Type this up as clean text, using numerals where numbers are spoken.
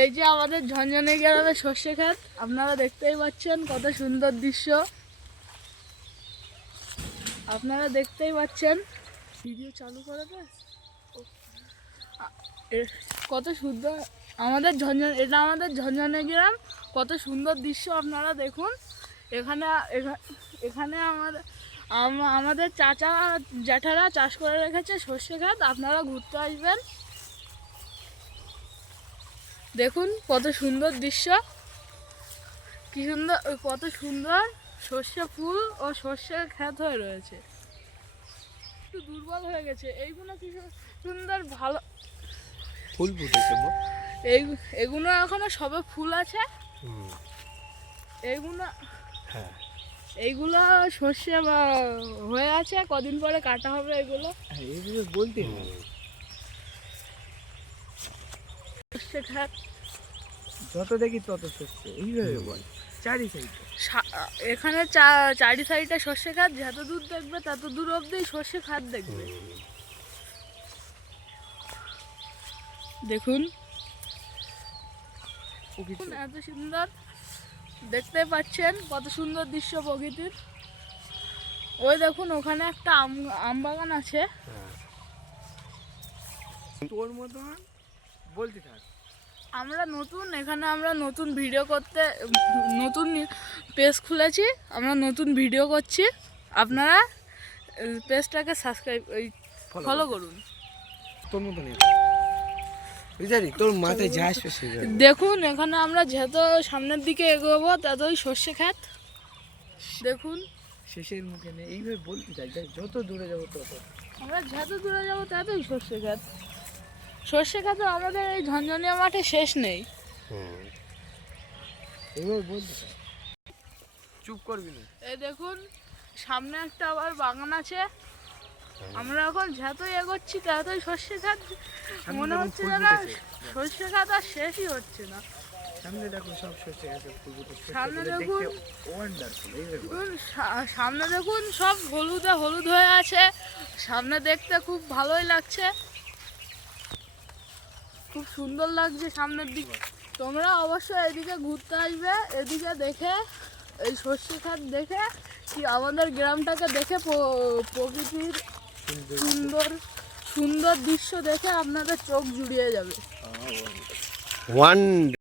এই যে আমাদের ঝনঝনে গ্রামে সর্ষে ক্ষেত, আপনারা দেখতেই পাচ্ছেন কত সুন্দর দৃশ্য। আপনারা দেখতেই পাচ্ছেন, ভিডিও চালু করে দে। কত সুন্দর আমাদের এটা আমাদের ঝনঝনে গ্রাম, কত সুন্দর দৃশ্য আপনারা দেখুন। এখানে এখানে আমাদের চাচা জ্যাঠারা চাষ করে রেখেছে সর্ষে ক্ষেত, আপনারা ঘুরতে আসবেন। দেখুন কত সুন্দর দৃশ্য, কি সুন্দর, কত সুন্দর সর্ষে ফুল ও সর্ষে ক্ষেত হয়ে রয়েছে। একটু দুর্বল হয়ে গেছে, এইগুলো কি সুন্দর ভালো ফুল ফুটেছে। এগুলো এখনো সবে ফুল আছে। এইগুলো এইগুলো সর্ষে হয়ে আছে, কদিন পরে কাটা হবে। এগুলো বলতে সর্ষে ক্ষেত যত দেখি তত সর্ষে, এইভাবে বল চারি সাইডে। এখানে চারি সাইডে সর্ষে ক্ষেত, যত দূর দেখবে তত দূর অবধি সর্ষে ক্ষেত দেখবে। দেখুন এত সুন্দর, দেখতে পাচ্ছেন কত সুন্দর দৃশ্য প্রকৃতির। ওই দেখুন ওখানে একটা আম বাগান আছে। তোর মতন বলতে থাক। আমরা নতুন ভিডিও করতে, নতুন পেজ খুলেছি, আমরা নতুন ভিডিও করছি। আপনারা পেজটাকে সাবস্ক্রাইব ফলো করুন। তোর মতন তোর মাথায় যা আসবে। দেখুন এখানে আমরা যত সামনের দিকে এগোবো ততই সর্ষে ক্ষেত। দেখুন শেষের মুখে নেই, এইভাবে বলতে থাক, যত দূরে যাবো তত। আমরা যত দূরে যাবো ততই সর্ষে ক্ষেত। সর্ষে ক্ষেত আমাদের এই ঝনঝনিয়া মাঠে শেষ নেই। এইভাবে বলতে থাক, চুপ করবি না। এই দেখুন সামনে একটা আবার বাগান আছে। আমরা এখন যতই এগোচ্ছি ততই সর্ষে ক্ষেত মনে হচ্ছে যেন সর্ষে ক্ষেত আর শেষই হচ্ছে না। সামনে দেখো সব সর্ষে গাছে ফুল ফুটেছে। সামনে দেখুন ওয়ান্ডারফুল, এইভাবে সামনে দেখুন সব হলুদে হলুদ হয়ে আছে। সামনে দেখতে খুব ভালোই লাগছে, খুব সুন্দর লাগছে সামনের দিকে। তোমরা অবশ্যই এদিকে ঘুরতে আসবে, এদিকে দেখে এই সর্ষে ক্ষেত দেখে কি আমাদের গ্রামটাকে দেখে প্রকৃতির সুন্দর সুন্দর দৃশ্য দেখে আপনাদের চোখ জুড়িয়ে যাবে।